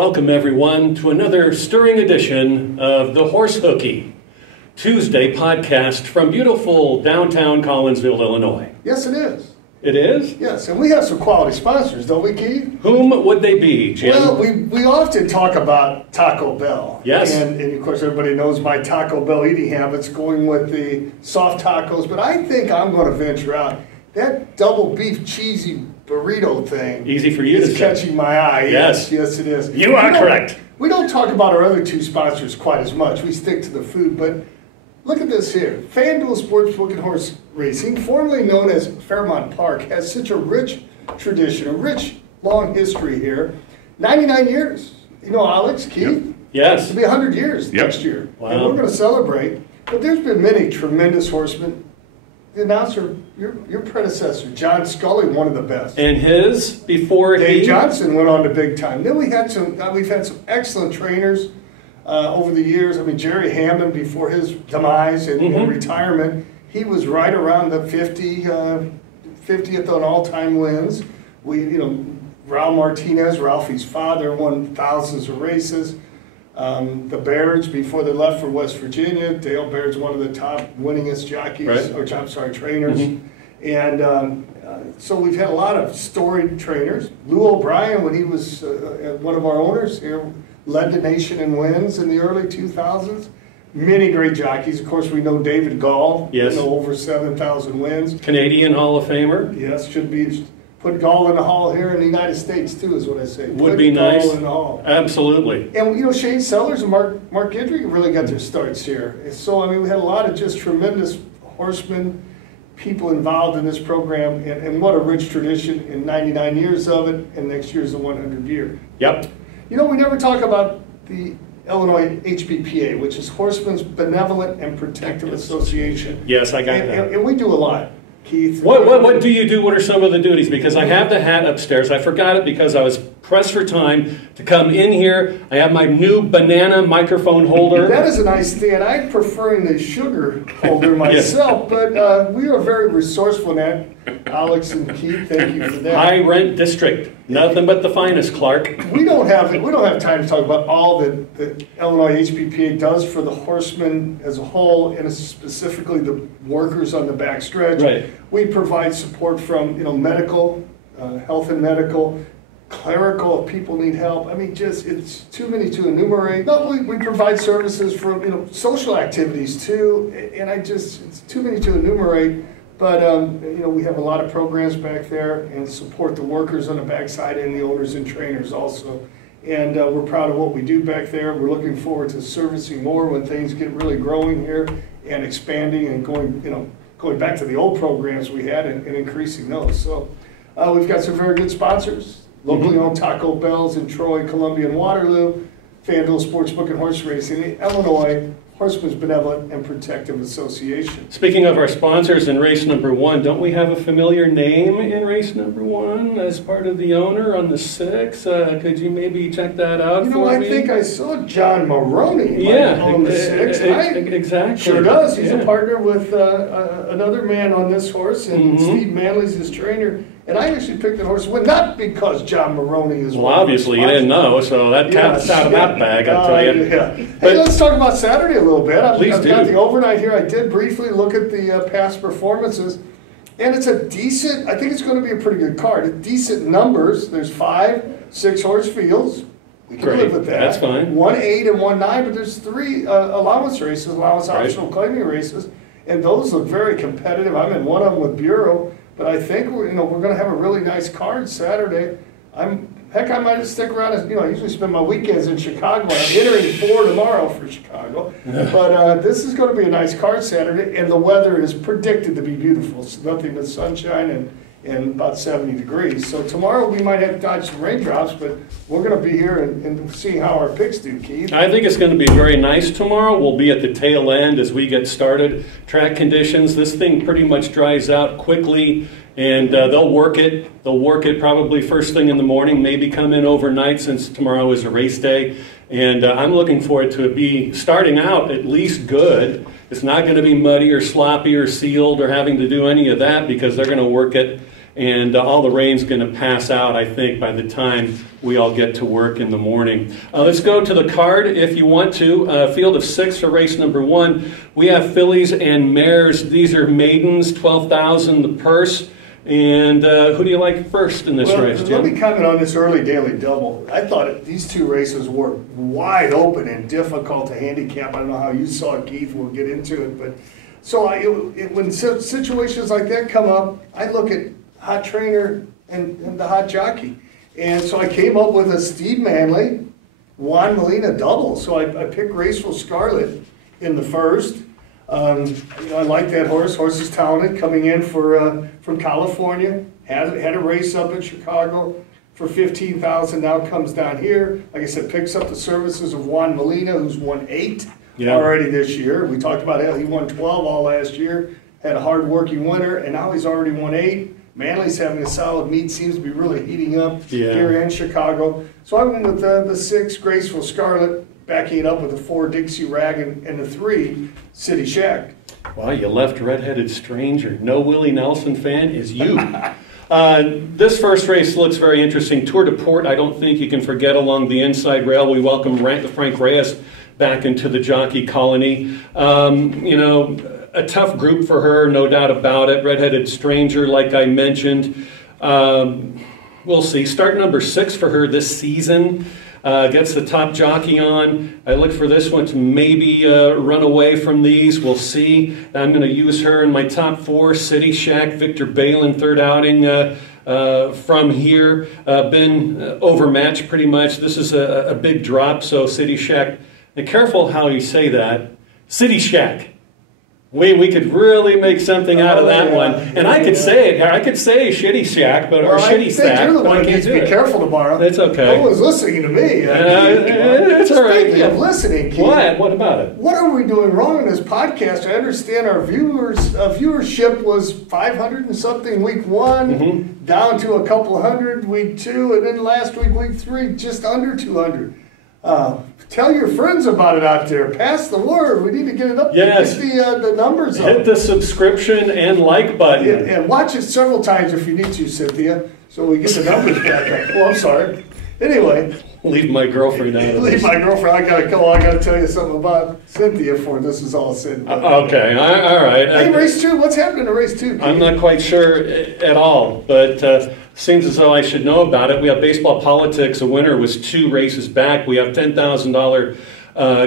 Welcome everyone to another stirring edition of the Horse Hooky Tuesday podcast from beautiful downtown Collinsville, Illinois. Yes, it is. It is? Yes, and we have some quality sponsors, don't we, Keith? Whom would they be, Jim? Well, we often talk about Taco Bell. Yes. And of course everybody knows my Taco Bell eating habits, going with the soft tacos, but I think I'm going to venture out. That double beef cheesy burrito thing. Easy for you to say. Is catching my eye. Yes. Yes, it is. You are correct. We don't talk about our other two sponsors quite as much. We stick to the food, but look at this here. FanDuel Sportsbook and Horse Racing, formerly known as Fairmount Park, has such a rich tradition, a rich, long history here. 99 years. You know, Alex, Keith? Yep. Yes. It'll be 100 years next year. Wow. And we're going to celebrate. But there's been many tremendous horsemen. The announcer, your predecessor, John Scully, one of the best. And his before Dave Johnson went on to big time. Then we've had some excellent trainers over the years. I mean, Jerry Hammond, before his demise and retirement, he was right around the 50th on all-time wins. Raul Martinez, Ralphie's father, won thousands of races. The Bairds, before they left for West Virginia, Dale Baird's one of the top winningest jockeys, trainers. And so we've had a lot of storied trainers. Lou O'Brien, when he was one of our owners here, led the nation in wins in the early 2000s. Many great jockeys. Of course, we know David Gall, yes. Over 7,000 wins. Canadian Hall of Famer. Yes, should be. Put Gall in the Hall here in the United States, too, is what I say. Would be nice. Gall in the Hall. Absolutely. And, Shane Sellers and Mark Guidry really got their starts here. So, we had a lot of just tremendous horsemen, people involved in this program, and what a rich tradition, in 99 years of it, and next year's the 100th year. Yep. We never talk about the Illinois HBPA, which is Horsemen's Benevolent and Protective Association. Yes, I got that. And we do a lot. Keith. What do you do? What are some of the duties? Because I have the hat upstairs. I forgot it because I was pressed for time to come in here. I have my new banana microphone holder. That is a nice stand. I'm preferring the sugar holder myself, yes. But we are very resourceful in that. Alex and Keith, thank you for that. High rent district. Nothing but the finest, Clark. We don't have time to talk about all that the Illinois HBPA does for the horsemen as a whole, and specifically the workers on the back stretch. Right. We provide support from medical, health and medical, clerical if people need help. It's too many to enumerate. No, we provide services from social activities too, and it's too many to enumerate. But, we have a lot of programs back there and support the workers on the backside and the owners and trainers also. And we're proud of what we do back there. We're looking forward to servicing more when things get really growing here and expanding and going back to the old programs we had and increasing those. So we've got some very good sponsors. Locally owned Taco Bell's in Troy, Columbia, and Waterloo. FanDuel Sportsbook and Horse Racing, the Illinois Horsemen's Benevolent and Protective Association. Speaking of our sponsors in race number 1, don't we have a familiar name in race number 1 as part of the owner on the 6th? Could you maybe check that out for me? I think I saw John Maroney on the 6th. Exactly. Sure does. He's a partner with another man on this horse, and Steve Manley's his trainer. And I actually picked the horse to win, not because John Maroney is well, obviously you didn't know, so that cat's out of that bag, I'll tell you. Yeah. Hey, let's talk about Saturday a little bit. I've got the overnight here. I did briefly look at the past performances, and it's a decent, I think it's going to be a pretty good card. Decent numbers. There's 5 6-horse fields. We can live with that. That's fine. 1 8 and 1 9, but there's 3 allowance races, allowance optional claiming races, and those look very competitive. I'm in one of them with Bureau. But I think we're going to have a really nice card Saturday. I might just stick around. I usually spend my weekends in Chicago. I'm entering 4 tomorrow for Chicago. But this is going to be a nice card Saturday, and the weather is predicted to be beautiful. So nothing but sunshine and about 70 degrees. So tomorrow we might have to dodge some raindrops, but we're going to be here and see how our picks do, Keith. I think it's going to be very nice tomorrow. We'll be at the tail end as we get started. Track conditions, this thing pretty much dries out quickly, and they'll work it. They'll work it probably first thing in the morning, maybe come in overnight since tomorrow is a race day. And I'm looking for it to be starting out at least good. It's not going to be muddy or sloppy or sealed or having to do any of that because they're going to work it. and all the rain's going to pass out, I think, by the time we all get to work in the morning. Let's go to the card if you want to. Field of 6 for race number 1. We have fillies and mares. These are maidens, $12,000 the purse. And who do you like first in this race, Jim? Let me comment on this early daily double. I thought these two races were wide open and difficult to handicap. I don't know how you saw it, Keith. We'll get into it. But so when situations like that come up, I look at hot trainer and the hot jockey. And so I came up with a Steve Manley, Juan Molina double. So I picked Graceful Scarlet in the first. I like that horse. Horse is talented, coming in from California. Had a race up in Chicago for $15,000. Now comes down here. Like I said, picks up the services of Juan Molina, who's won 8 already this year. We talked about it. He won 12 all last year. Had a hard-working winner, and now he's already won 8. Manley's having a solid meet. Seems to be really heating up here in Chicago. So I went with the 6, Graceful Scarlet, backing it up with the 4, Dixie Rag, and the 3, City Shack. Well, you left Redheaded Stranger. No Willie Nelson fan is you. This first race looks very interesting. Tour de Port, I don't think you can forget along the inside rail. We welcome Frank Reyes back into the jockey colony. A tough group for her, no doubt about it. Redheaded Stranger, like I mentioned. We'll see. Start number 6 for her this season. Gets the top jockey on. I look for this one to maybe run away from these. We'll see. I'm going to use her in my top 4. City Shack, Victor Balin, third outing from here. Been overmatched pretty much. This is a big drop, so City Shack. And careful how you say that. City Shack. We could really make something out of that one. And I could say it. I could say Shitty Shack, but or Shitty Stack. You're the one who needs to be careful tomorrow. It's okay. No one's listening to me. It's all right. Speaking of listening, Keith. What about it? What are we doing wrong in this podcast? I understand our viewership was 500 and something week 1, down to a couple hundred week 2, and then last week 3, just under 200. Tell your friends about it out there. Pass the word. We need to get it up. Yes. Get the numbers up. Hit the subscription and like button. Yeah, and watch it several times if you need to, Cynthia, so we get the numbers back up. Oh, I'm sorry. Anyway. Leave my girlfriend out of this. Leave my girlfriend. I gotta tell you something about Cynthia before this is all said. Okay, all right. Hey, race 2. What's happening to race 2? I'm not quite sure at all, but seems as though I should know about it. We have Baseball Politics. A winner was 2 races back. We have $10,000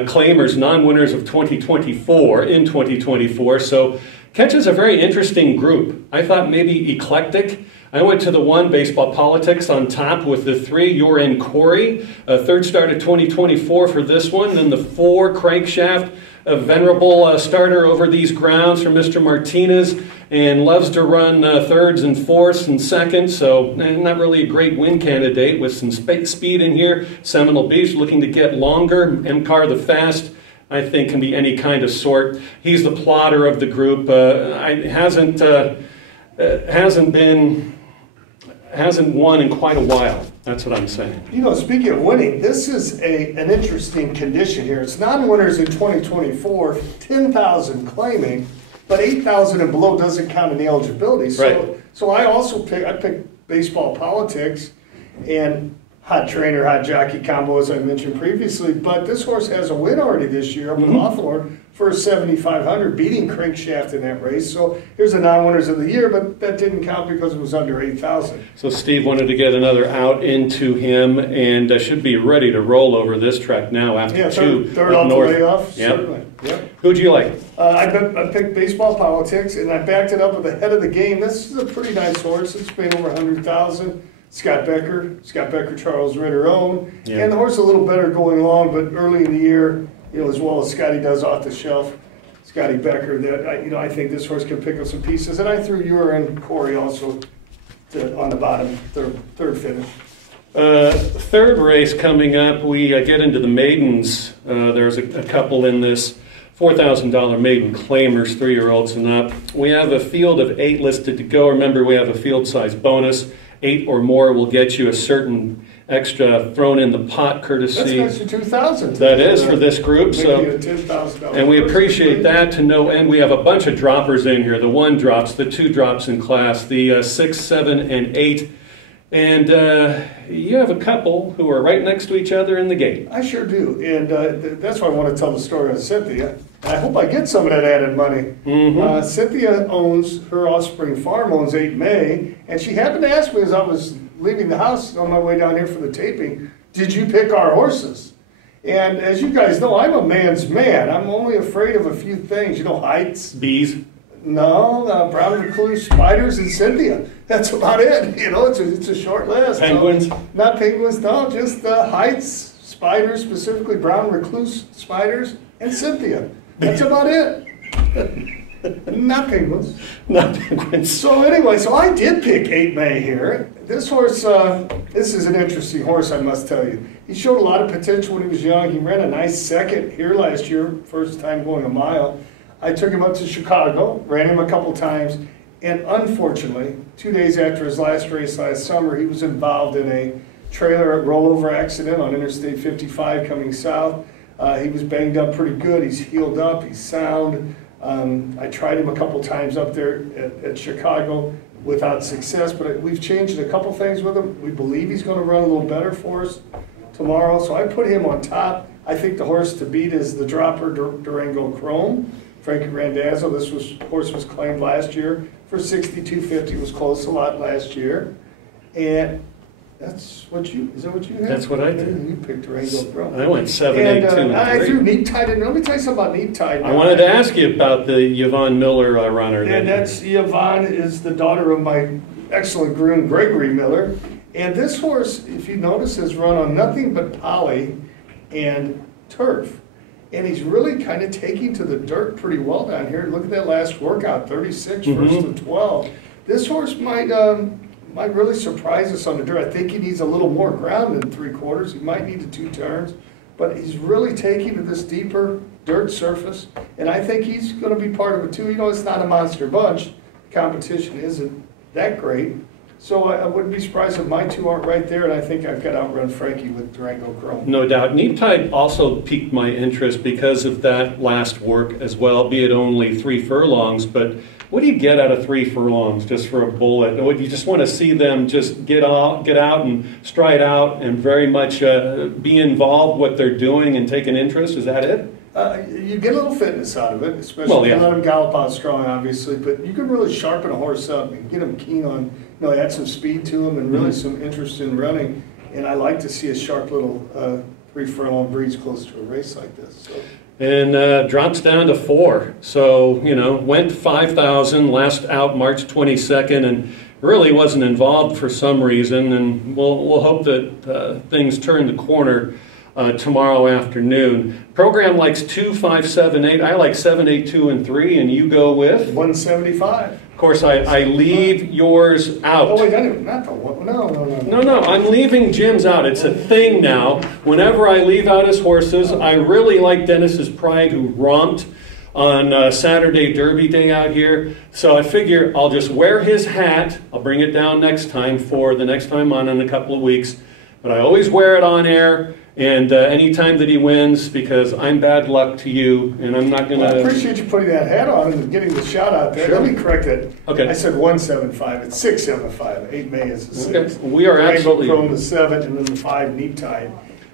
claimers, non-winners of 2024 in 2024. So catches a very interesting group. I thought maybe eclectic. I went to the 1, Baseball Politics, on top with the 3, You're in Corey. Third start of 2024 for this one. Then the 4, Crankshaft, a venerable starter over these grounds for Mr. Martinez, and loves to run thirds and fourths and seconds, so not really a great win candidate with some speed in here. Seminole Beach looking to get longer. MCAR the Fast, I think, can be any kind of sort. He's the plotter of the group. Hasn't won in quite a while. That's what I'm saying. Speaking of winning, this is an interesting condition here. It's non-winners in 2024, 10,000 claiming, but 8,000 and below doesn't count in the eligibility. So I also picked Baseball Politics and Hot Trainer, Hot Jockey combo, as I mentioned previously. But this horse has a win already this year up in Hawthorne for a 7,500, beating Crankshaft in that race. So here's the non-winners of the year, but that didn't count because it was under 8,000. So Steve wanted to get another out into him, and should be ready to roll over this track now after 2. Third off north. The layoff, yep. Certainly. Yep. Who'd you like? I picked Baseball Politics, and I backed it up with the head of the game. This is a pretty nice horse. It's been over 100,000. Scott Becker, Charles Ritter owned. Yeah. And the horse a little better going along, but early in the year, as well as Scotty does off the shelf, Scotty Becker, that I think this horse can pick up some pieces. And I threw You're in Corey also on the bottom, third finish. Third race coming up, we get into the maidens. There's a couple in this. $4,000 maiden claimers, 3-year-olds and up. We have a field of 8 listed to go. Remember, we have a field size bonus. 8 or more will get you a certain extra thrown in the pot That's courtesy. an extra 2,000. That is for this group. So, maybe a $10,000. and we appreciate that to no end. We have a bunch of droppers in here. The 1 drops, the 2 drops in class, the 6, 7, and 8. And you have a couple who are right next to each other in the gate. I sure do, and that's why I want to tell the story on Cynthia. I hope I get some of that added money. Cynthia owns, her offspring farm owns 8 May, and she happened to ask me as I was leaving the house on my way down here for the taping, did you pick our horses? And as you guys know, I'm a man's man. I'm only afraid of a few things, you know, heights. Bees? No, brown recluse, spiders, and Cynthia. That's about it. You know, it's a short list. Penguins? So, not penguins, no, just heights, spiders, specifically brown recluse spiders, and Cynthia. That's about it. Not penguins. Not penguins. So anyway, so I did pick 8 May here. This horse, this is an interesting horse, I must tell you. He showed a lot of potential when he was young. He ran a nice second here last year, first time going a mile. I took him up to Chicago, ran him a couple times, and unfortunately, 2 days after his last race last summer, he was involved in a trailer rollover accident on Interstate 55 coming south. He was banged up pretty good. He's healed up. He's sound. I tried him a couple times up there at Chicago without success, but we've changed a couple things with him. We believe he's going to run a little better for us tomorrow, so I put him on top. I think the horse to beat is the dropper Durango Chrome. Frankie Randazzo, horse was claimed last year for $62.50. Was close a lot last year, and is that what you had? That's what I did. You picked Durango Chrome. I went 7, 8, 2, and 3. I threw Neat Tide in. Let me tell you something about Neat Tide. I wanted to ask you about the Yvonne Miller runner. And that's Yvonne is the daughter of my excellent groom Gregory Miller, and this horse, if you notice, has run on nothing but poly and turf. And he's really kind of taking to the dirt pretty well down here. Look at that last workout, 36 first to 12. This horse might really surprise us on the dirt. I think he needs a little more ground than 3/4. He might need 2 turns. But he's really taking to this deeper dirt surface. And I think he's going to be part of it too. You know, it's not a monster bunch. The competition isn't that great. So I wouldn't be surprised if my 2 aren't right there, and I think I've got to outrun Frankie with Durango Chrome. No doubt. Neat Tide also piqued my interest because of that last work as well, be it only 3 furlongs. But what do you get out of 3 furlongs just for a bullet? Would you just want to see them just get out and stride out and very much be involved what they're doing and take an interest? Is that it? You get a little fitness out of it, especially if you let him gallop out strong, obviously. But you can really sharpen a horse up and get him keen on, you know, add some speed to him and really some interest in running. And I like to see a sharp little 3 furlong breeze close to a race like this. So. And drops down to 4. So, you know, went 5,000 last out March 22nd and really wasn't involved for some reason. And we'll hope that things turn the corner tomorrow afternoon. Program likes 2, 5, 7, 8. I like 7, 8, 2, and 3, and you go with 175. Of course, I leave yours out. Oh wait, not the one. No. No, I'm leaving Jim's out. It's a thing now. Whenever I leave out his horses, I really like Dennis's Pride, who romped on Saturday Derby Day out here. So I figure I'll just wear his hat. I'll bring it down next time for the next time on in a couple of weeks. But I always wear it on air. And anytime that he wins, because I'm bad luck to you, and I'm not going to... Well, I appreciate you putting that hat on and getting the shout out there. Sure. Let me correct it. Okay. I said 175. It's 675. 8 May is the 6. Okay. We are absolutely... Chrome the 7, and then the 5 Neat Tide.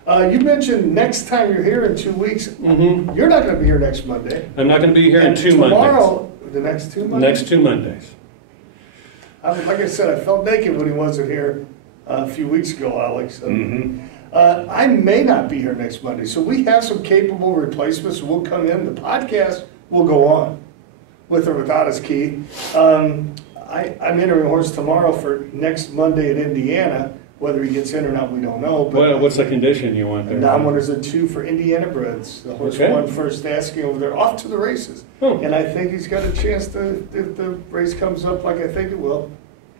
You mentioned next time you're here in 2 weeks. You're not going to be here next Monday. I'm not going to be here in 2 Mondays. Tomorrow, the next 2 Mondays? Next 2 Mondays. Like I said, I felt naked when he wasn't here a few weeks ago, Alex. I may not be here next Monday, so we have some capable replacements. We'll come in. The podcast will go on, with or without us, Keith. I'm entering a horse tomorrow for next Monday in Indiana. Whether he gets in or not, we don't know. But what's the condition you want there? Non-winners a 2 for Indiana breds. The horse won first asking over there, off to the races. And I think he's got a chance to, if the race comes up like I think it will,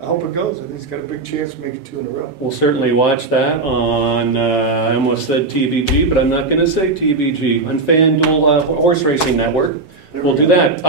I hope it goes. I think he's got a big chance to make it 2 in a row. We'll certainly watch that on, I almost said TVG, but I'm not going to say TVG, on FanDuel Horse Racing Network. We'll do that.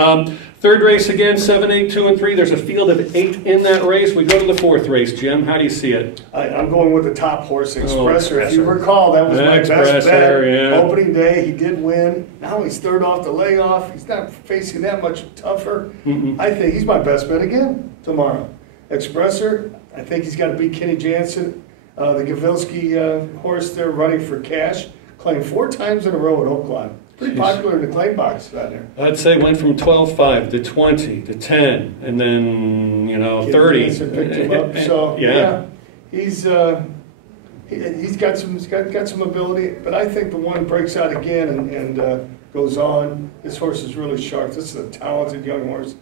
Third race again, 7, 8, 2, and 3. There's a field of 8 in that race. We go to the 4th race. Jim, how do you see it? I'm going with the top horse, Expressor. If you recall, that was my best bet. Yeah. Opening day, he did win. Now he's third off the layoff. He's not facing that much tougher. I think he's my best bet again tomorrow. Expressor, I think he's got to beat Kenny Jansen. The Gavilski horse there running for cash. Claimed 4 times in a row at Oakland. Pretty popular in the claim box down there. I'd say went from 12-5 to 20 to 10, and then, you know, 30. Picked him up. So yeah, he's got some ability, but I think the one breaks out again and goes on. This horse is really sharp. This is a talented young horse,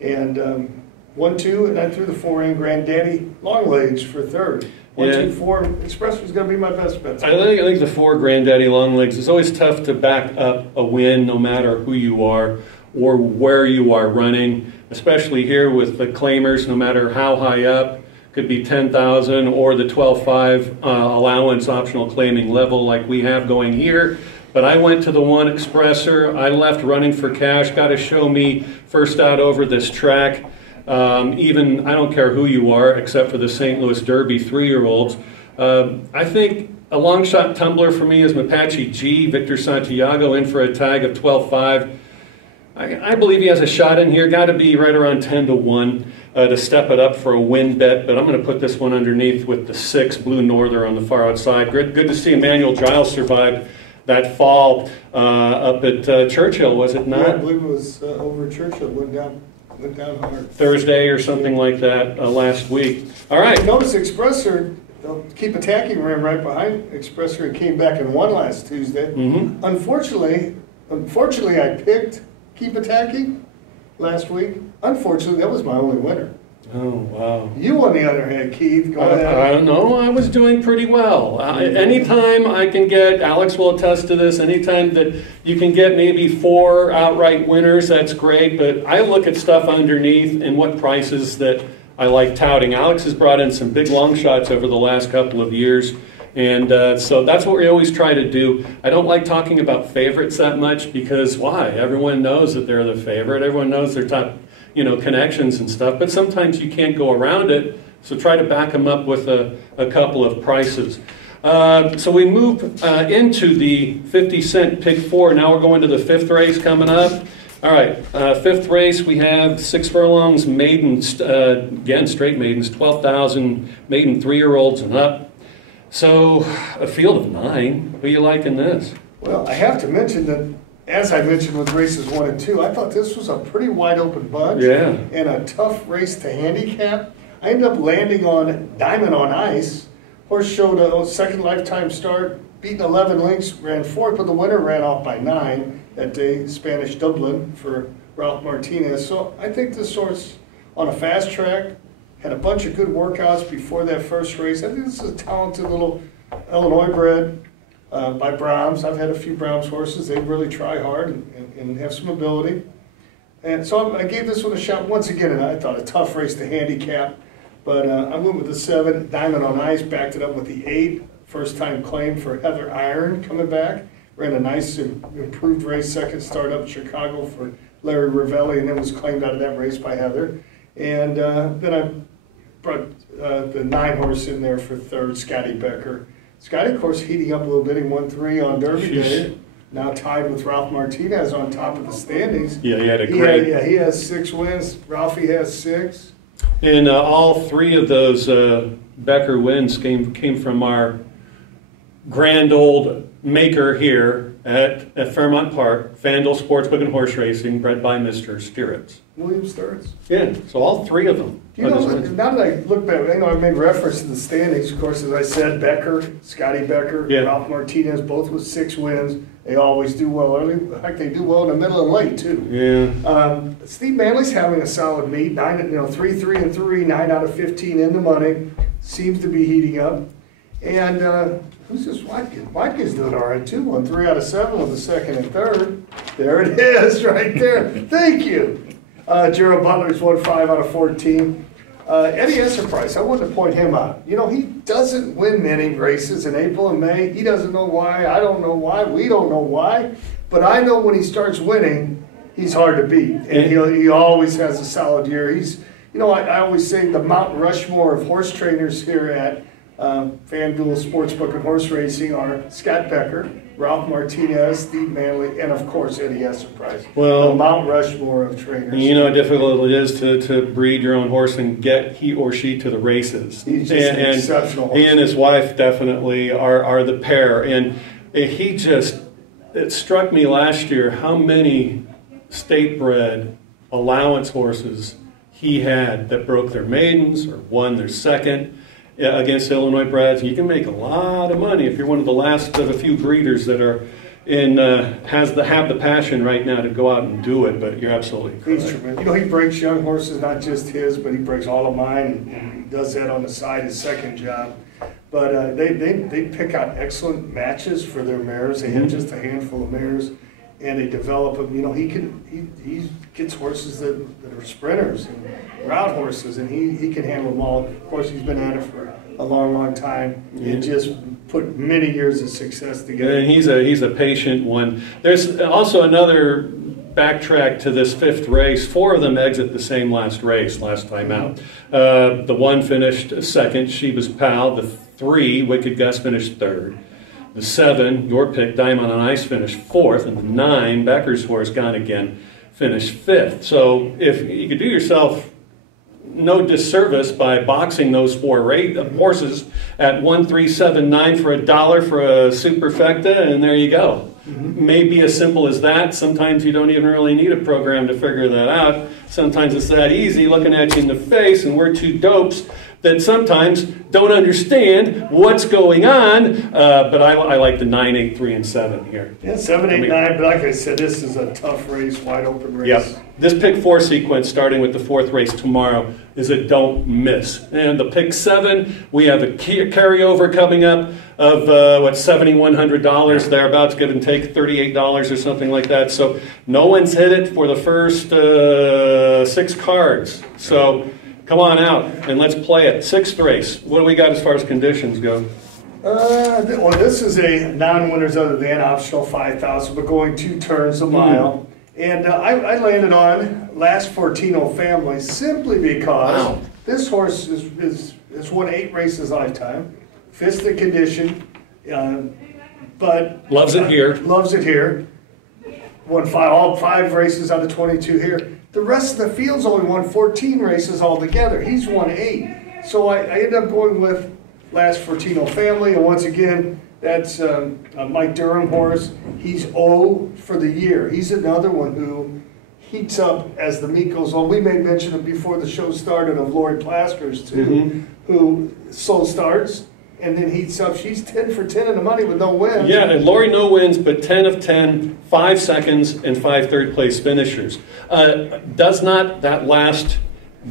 and 1, 2, and I threw the 4 in. Granddaddy Longlegs for third. 1, 2, 4. Expressor is going to be my best bet. I think the 4 Granddaddy Longlegs is always tough to back up a win, no matter who you are or where you are running. Especially here with the claimers, no matter how high up, could be 10,000 or the 12.5 allowance optional claiming level like we have going here. But I went to the 1 Expressor. I left running for cash. Got to show me first out over this track. Even, I don't care who you are, except for the St. Louis Derby 3-year-olds. I think a long shot tumbler for me is Mapache G, Victor Santiago, in for a tag of 12.5. I believe he has a shot in here. Got to be right around 10 to 1 to step it up for a win bet. But I'm going to put this one underneath with the 6 Blue Norther on the far outside. Good to see Emmanuel Giles survive that fall up at Churchill, was it not? Yeah, I believe it was over at Churchill. Went down hard. Thursday or something like that last week. All right. Notice Expressor, they'll keep attacking, ran right behind Expressor and came back and won last Tuesday. Unfortunately, I picked Keep Attacking last week. Unfortunately, that was my only winner. Oh, wow. You, on the other hand, Keith, go ahead. I don't know. I was doing pretty well. Anytime I can get, Alex will attest to this, anytime that you can get maybe 4 outright winners, that's great. But I look at stuff underneath and what prices that I like touting. Alex has brought in some big long shots over the last couple of years. And so that's what we always try to do. I don't like talking about favorites that much because why? Everyone knows that they're the favorite. Everyone knows their top, connections and stuff. But sometimes you can't go around it. So try to back them up with a couple of prices. So we move into the 50-cent pick 4. Now we're going to the 5th race coming up. All right, 5th race, we have 6 furlongs, maidens, again, straight maidens, 12,000 maiden 3-year-olds and up. So, a field of 9. Who you like in this? Well, I have to mention that, as I mentioned with races 1 and 2, I thought this was a pretty wide open bunch. Yeah. And a tough race to handicap. I ended up landing on Diamond on Ice. Horse showed a second lifetime start, beaten 11 lengths, ran 4th, but the winner ran off by 9 that day, Spanish Dublin for Ralph Martinez. So I think this horse on a fast track, had a bunch of good workouts before that first race. I think this is a talented little Illinois bred by Brahms. I've had a few Brahms horses. They really try hard and have some ability. And so I gave this one a shot once again, and I thought a tough race to handicap. But I went with the 7, Diamond on Ice, backed it up with the 8, first-time claim for Heather Iron coming back. Ran a nice improved race, second start up in Chicago for Larry Ravelli, and then was claimed out of that race by Heather. And then I brought the 9 horse in there for 3rd, Scotty Becker. Scotty, of course, heating up a little bit. He won 3 on Derby Day. Now tied with Ralph Martinez on top of the standings. Yeah, he had a great... he has 6 wins. Ralphie has 6. And all 3 of those Becker wins came from our grand old maker here at Fairmount Park, FanDuel Sportsbook and Horse Racing, bred by Mr. Stirrups. William Sturts. Yeah, so all 3 of them. Now that I look back, I made reference to the standings. Of course, as I said, Becker, Scotty Becker, Ralph Martinez, both with 6 wins. They always do well early. In fact, they do well in the middle and late, too. Yeah. Steve Manley's having a solid meet. 3, 3, and 3, 9 out of 15 in the money. Seems to be heating up. And who's this Watkins? Watkins doing all right, too. Won 3 out of 7 with the 2nd and 3rd. There it is, right there. Thank you. Gerald Butler's won 5 out of 14. Eddie Esserprice, I wanted to point him out. You know, he doesn't win many races in April and May. He doesn't know why. I don't know why. We don't know why. But I know when he starts winning, he's hard to beat. And he always has a solid year. He's, you know, I always say the Mount Rushmore of horse trainers here at FanDuel Sportsbook and Horse Racing are Scott Becker, Ralph Martinez, Steve Manley, and of course Eddie Esserprice. Well, the Mount Rushmore of trainers. You know how difficult it is to breed your own horse and get he or she to the races. He's just an exceptional horse. He and his wife definitely are the pair. And he just, it struck me last year how many state-bred allowance horses he had that broke their maidens or won their second against Illinois breds. You can make a lot of money if you're one of the last of a few breeders that are in have the passion right now to go out and do it. But you're absolutely correct. He's tremendous. You know, he breaks young horses, not just his, but he breaks all of mine, and he does that on the side, his second job. But they pick out excellent matches for their mares. They have just a handful of mares, and they develop them. You know, he gets horses that are sprinters and route horses, and he can handle them all. Of course, he's been at it for a long, long time, and just put many years of success together. And he's a patient one. There's also another backtrack to this fifth race. 4 of them exit the same last time out. The 1 finished second, Sheba's Pal. The 3, Wicked Gus, finished third. The 7, your pick, Diamond on Ice, finished 4th. And the 9, Becker's horse, Gone Again, finished 5th. So if you could do yourself no disservice by boxing those 4 horses at 1, 3, 7, 9 for $1 for a superfecta, and there you go. Maybe as simple as that. Sometimes you don't even really need a program to figure that out. Sometimes it's that easy, looking at you in the face, and we're 2 dopes that sometimes don't understand what's going on. But I like the 9, 8, 3, and 7 here. Yeah, 7, 8, 9. But like I said, this is a tough race, wide open race. Yep. This pick 4 sequence, starting with the 4th race tomorrow, is a don't miss. And the pick 7, we have a carryover coming up of $7,100 thereabouts, give and take $38 or something like that. So no one's hit it for the first 6 cards. So come on out and let's play it. 6th race. What do we got as far as conditions go? Well, this is a non-winners other than optional 5,000, but going 2 turns a mile. And I landed on Last Fortino Family simply because this horse has won 8 races lifetime, fits the condition, but loves it here. Loves it here. Won all 5 races out of 22 here. The rest of the field's only won 14 races altogether. He's won 8. So I ended up going with Last Fortino Family, and once again, that's a Mike Durham horse. He's 0 for the year. He's another one who heats up as the meet goes on. We may mention it before the show started of Lori Plaskers too, who slow starts and then heats up. She's 10 for 10 in the money with no wins. Yeah, and Lori no wins, but 10 of 10, 5 seconds, and 5 third-place finishers. Does not that last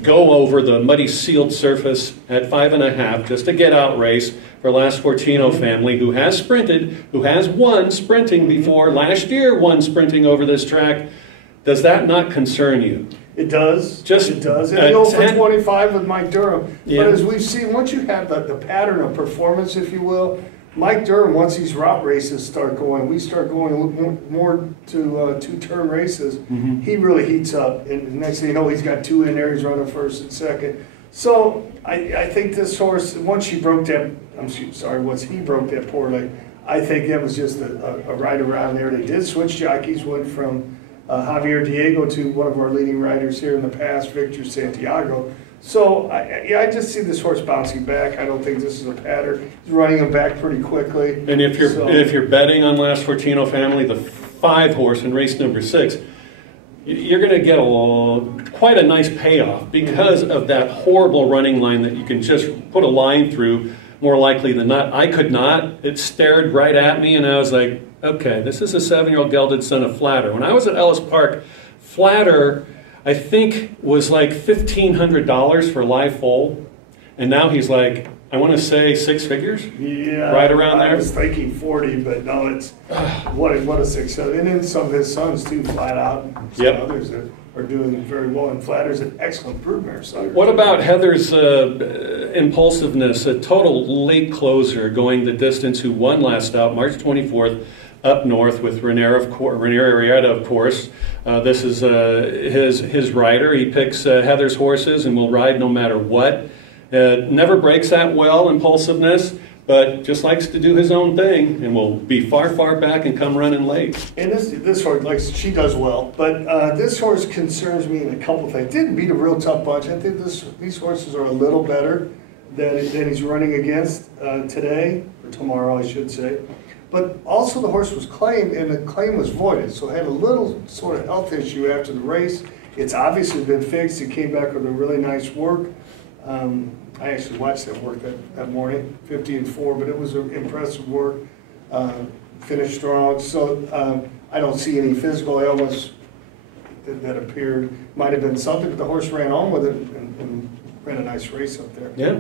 go over the muddy sealed surface at 5.5 just a get-out race for Last Fortino Family, who has sprinted, who has won sprinting before, last year won sprinting over this track. Does that not concern you? It does. It does. And 0 for 25 with Mike Durham. Yeah. But as we've seen, once you have the pattern of performance, if you will, Mike Durham, once these route races start going, we start going a little more to 2-turn races, he really heats up. And next thing you know, he's got 2 in there, he's running first and second. So I think this horse, once he broke that poor leg, I think that was just a ride around there. They did switch jockeys, went from Javier Diego to one of our leading riders here in the past, Victor Santiago. So I just see this horse bouncing back. I don't think this is a pattern. He's running him back pretty quickly. And if you're betting on Last Fortino Family, the 5 horse in race number 6, you're going to get quite a nice payoff because of that horrible running line that you can just put a line through more likely than not. I could not. It stared right at me, and I was like, okay, this is a 7-year-old gelded son of Flatter. When I was at Ellis Park, Flatter, I think, was like $1,500 for live foal, and now he's like I want to say 6 figures? Yeah. Right around there? I was thinking 40, but no, it's, what a success. And then some of his sons too, Flat Out, and some others that are doing very well. And Flatter's an excellent broodmare sire. What about Heather's impulsiveness, a total late closer going the distance, who won last out, March 24th, up north with Ranieri Arrieta, of course. This is his rider. He picks Heather's horses and will ride no matter what. Never breaks that well, impulsiveness, but just likes to do his own thing and will be far, far back and come running late. And this horse, like she does well, but this horse concerns me in a couple things. Didn't beat a real tough bunch. I think these horses are a little better than he's running against today, or tomorrow, I should say. But also the horse was claimed, and the claim was voided, so it had a little sort of health issue after the race. It's obviously been fixed. It came back with a really nice work. I actually watched that work that morning, 50-4, but it was an impressive work. Finished strong, so I don't see any physical ailments that appeared. Might have been something, but the horse ran on with it and ran a nice race up there. Yeah.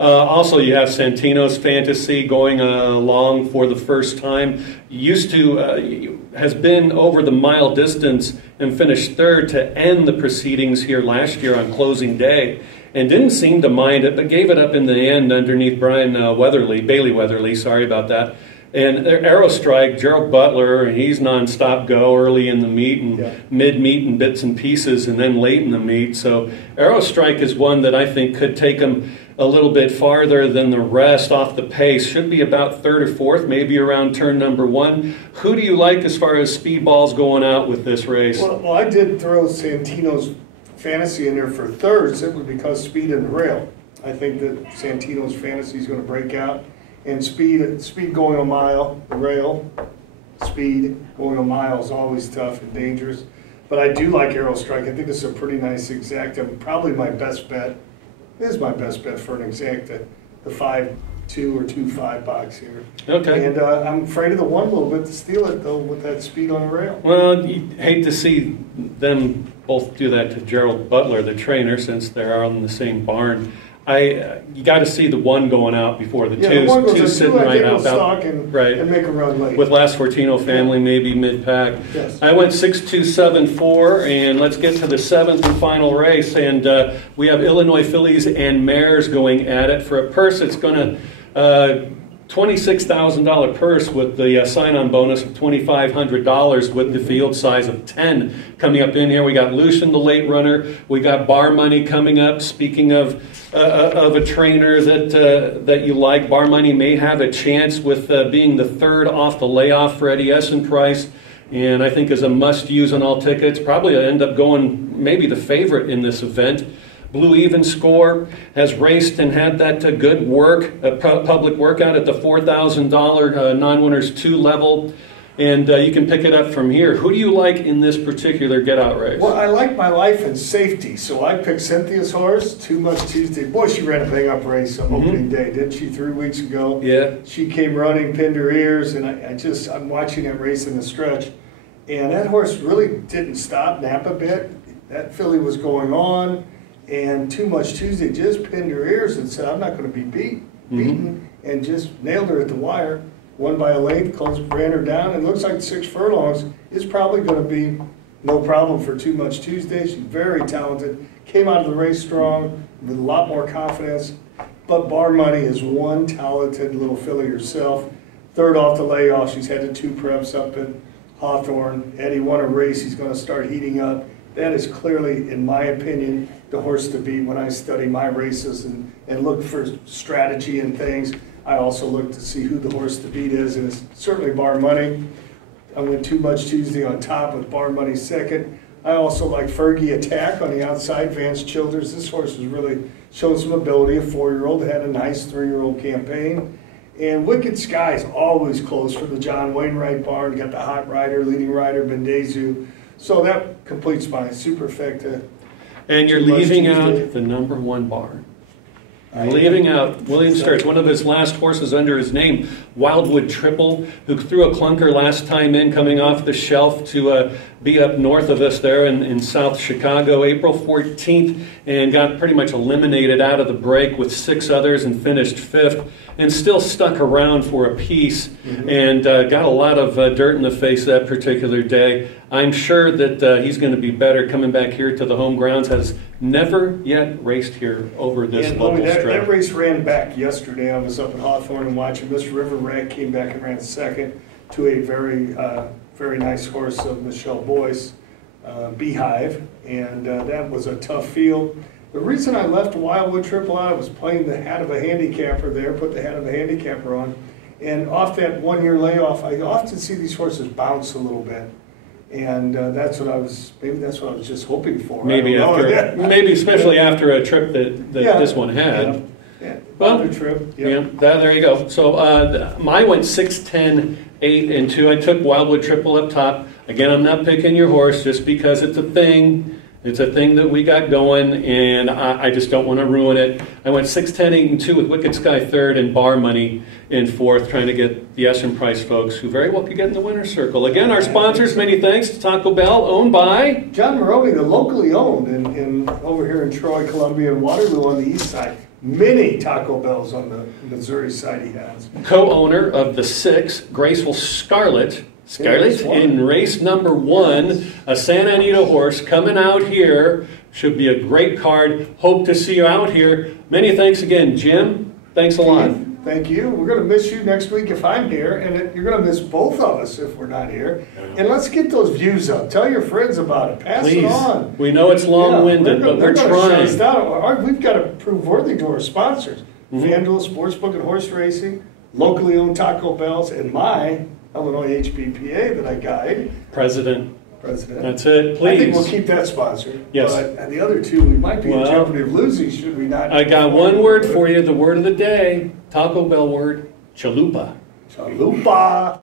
Also, you have Santino's Fantasy going along for the first time. Has been over the mile distance and finished third to end the proceedings here last year on closing day, and didn't seem to mind it, but gave it up in the end underneath Bailey Weatherly, sorry about that. And Arrow Strike, Gerald Butler, he's nonstop go early in the meet and mid-meet in bits and pieces, and then late in the meet. So Arrow Strike is one that I think could take him a little bit farther than the rest off the pace. Should be about 3rd or 4th, maybe around turn number 1. Who do you like as far as speedballs going out with this race? Well, I did throw Santino's Fantasy in there for 3rd simply because speed in the rail. I think that Santino's Fantasy is going to break out. And speed going a mile, the rail, speed going a mile is always tough and dangerous. But I do like Arrow Strike. I think this is a pretty nice exacta. Probably my best bet. This is my best bet for an exacta, the 5-2 or 2-5 box here. Okay. And I'm afraid of the 1 a little bit to steal it, though, with that speed on the rail. Well, you hate to see them both do that to Gerald Butler, the trainer, since they're on the same barn. You got to see the 1 going out before the 2. The two sitting right out, and make a run late. With Last Fortino family, maybe mid-pack. Yes. I went 6-2-7-4, and let's get to the 7th and final race. And we have Illinois fillies and mares going at it for a purse. It's going to $26,000 purse with the sign-on bonus of $2,500 with the field size of 10 coming up in here. We got Lucian, the late runner. We got Bar Money coming up. Speaking of a trainer that you like, Bar Money may have a chance with being the 3rd off the layoff for Eddie Essenprice, and I think is a must-use on all tickets. Probably end up going maybe the favorite in this event. Blue Even Score has raced and had that good work, public workout at the $4,000 non-winners 2 level. And you can pick it up from here. Who do you like in this particular get-out race? Well, I like my life and safety, so I picked Cynthia's horse, Too Much Tuesday. Boy, she ran a bang-up race on opening day, didn't she, 3 weeks ago? Yeah. She came running, pinned her ears, and I'm watching that race in the stretch. And that horse really didn't stop, nap a bit. That filly was going on. And Too Much Tuesday just pinned her ears and said, I'm not going to be beaten, and just nailed her at the wire. Won by a length, ran her down, and it looks like 6 furlongs is probably going to be no problem for Too Much Tuesday. She's very talented, came out of the race strong, with a lot more confidence. But Bar Money is one talented little filly herself. 3rd off the layoff, she's had the 2 preps up at Hawthorne. Eddie won a race, he's going to start heating up. That is clearly, in my opinion, the horse to beat when I study my races and look for strategy and things. I also look to see who the horse to beat is, and it's certainly Bar Money. I went Too Much Tuesday on top with Bar Money 2nd. I also like Fergie Attack on the outside, Vance Childers. This horse has really shown some ability, a 4-year-old, had a nice 3-year-old campaign. And Wicked Sky's always close for the John Wainwright barn. Got the hot rider, leading rider, Bendezu. So that completes my superfecta. And you're leaving out the number 1 barn. Leaving out William Sturts, one of his last horses under his name, Wildwood Triple, who threw a clunker last time in, coming off the shelf to be up north of us there in South Chicago, April 14th, and got pretty much eliminated out of the break with 6 others and finished 5th, and still stuck around for a piece, and got a lot of dirt in the face that particular day. I'm sure that he's going to be better coming back here to the home grounds. Has never yet raced here over this local stretch. That race ran back yesterday. I was up at Hawthorne and watching. Mr. River Rag came back and ran second to a very nice horse of Michelle Boyce, Beehive, and that was a tough field. The reason I left Wildwood Triple out, I was playing the hat of a handicapper there, put the hat of a handicapper on, and off that 1-year layoff, I often see these horses bounce a little bit. And that's what I was, maybe that's what I was just hoping for. Maybe especially after a trip that this one had. Well, trip. There you go. So I went 6, 10, 8, and 2. I took Wildwood Triple up top. Again, I'm not picking your horse just because it's a thing. It's a thing that we got going, and I just don't want to ruin it. I went 6, 10, 8, and 2 with Wicked Sky 3rd and Bar Money in 4th, trying to get the Essen Price folks who very well could get in the winner's circle. Again, our sponsors, many thanks to Taco Bell, owned by John Maroney, the locally owned, in over here in Troy, Columbia, and Waterloo on the east side. Many Taco Bells on the Missouri side he has. Co-owner of the 6, Graceful Scarlet in race number 1, a Santa Anita horse coming out here. Should be a great card. Hope to see you out here. Many thanks again, Jim. Thanks a lot. Thank you. We're going to miss you next week if I'm here, and you're going to miss both of us if we're not here. And let's get those views up. Tell your friends about it. Pass it on. We know it's long-winded, but we're trying. We've got to prove worthy to our sponsors. FanDuel Sportsbook and Horse Racing, locally owned Taco Bells, and my Illinois HBPA that I guide. President. That's it. Please. I think we'll keep that sponsor. Yes. But the other 2, we might be in jeopardy of losing, should we not? I got one word for you, the word of the day. Taco Bell word, chalupa. Chalupa.